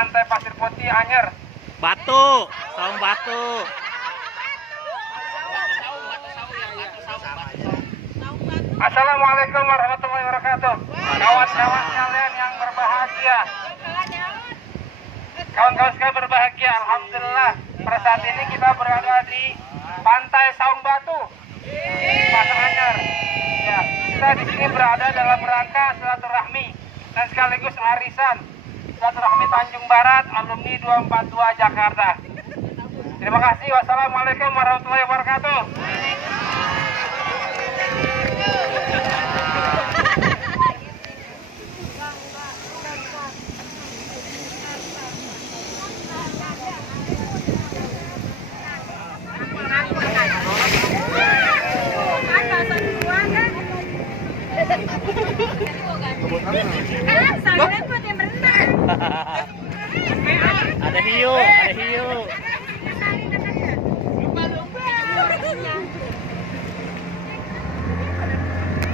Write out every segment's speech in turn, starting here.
Pantai Pasir Putih Anyer. Batu, saung batu. Assalamualaikum warahmatullahi wabarakatuh. Kawan-kawan kalian yang berbahagia. Kawan-kawan sekalian berbahagia, alhamdulillah. Pada saat ini kita berada di Pantai Saung Batu, Pasir Anyer. Ya, kita di sini berada dalam rangka silaturahmi dan sekaligus arisan silaturahmi Tanjung Barat alumni 242 Jakarta. Terima kasih. Wassalamualaikum warahmatullahi wabarakatuh. Ada hiu, ada hiu.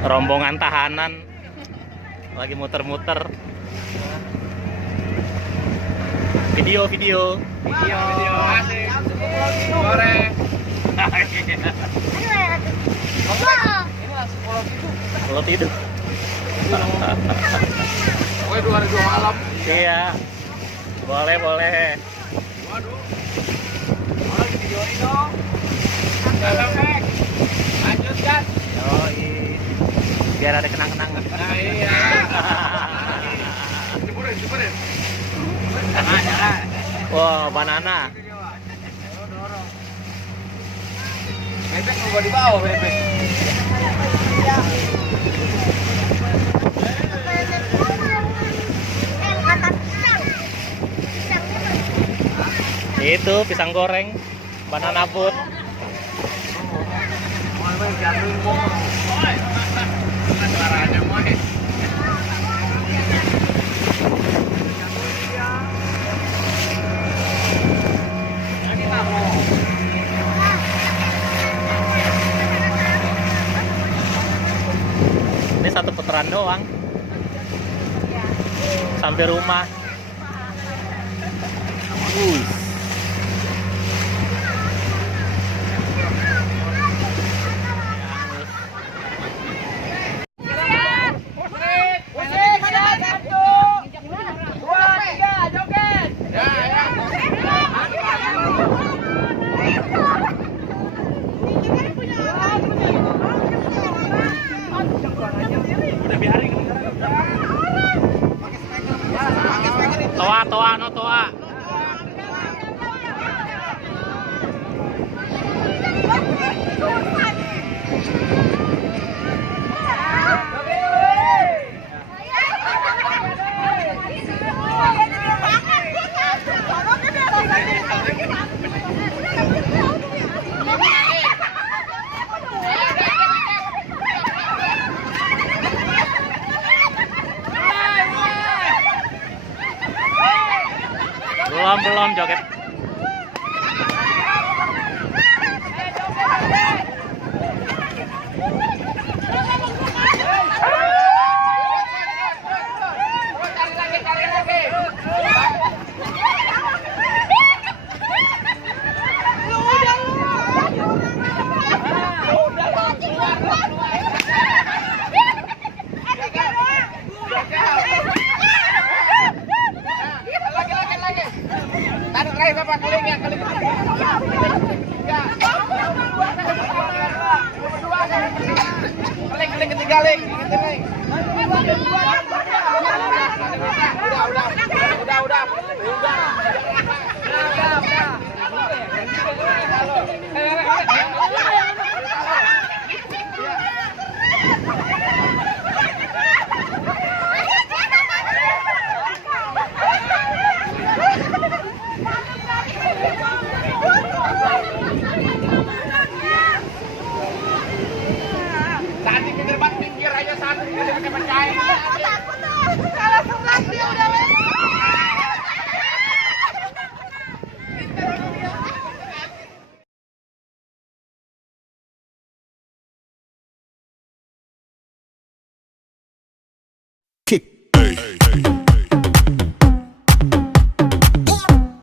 Rombongan tahanan lagi muter-muter. Video. Asik. Goreng. Kalau tidur. Oke, 2 malam. Iya. Boleh. Waduh. Lagi videoin dong. Lanjutkan. Yoi. Biar ada kenang-kenang. Nah, iya. Cepetin. Jangan. Wow, banana. Bebek mau di bawah, bebek. Itu pisang goreng, banana boat. Ini satu putaran doang sampai rumah. Toa. Belum joget. Keling ketiga, Ling.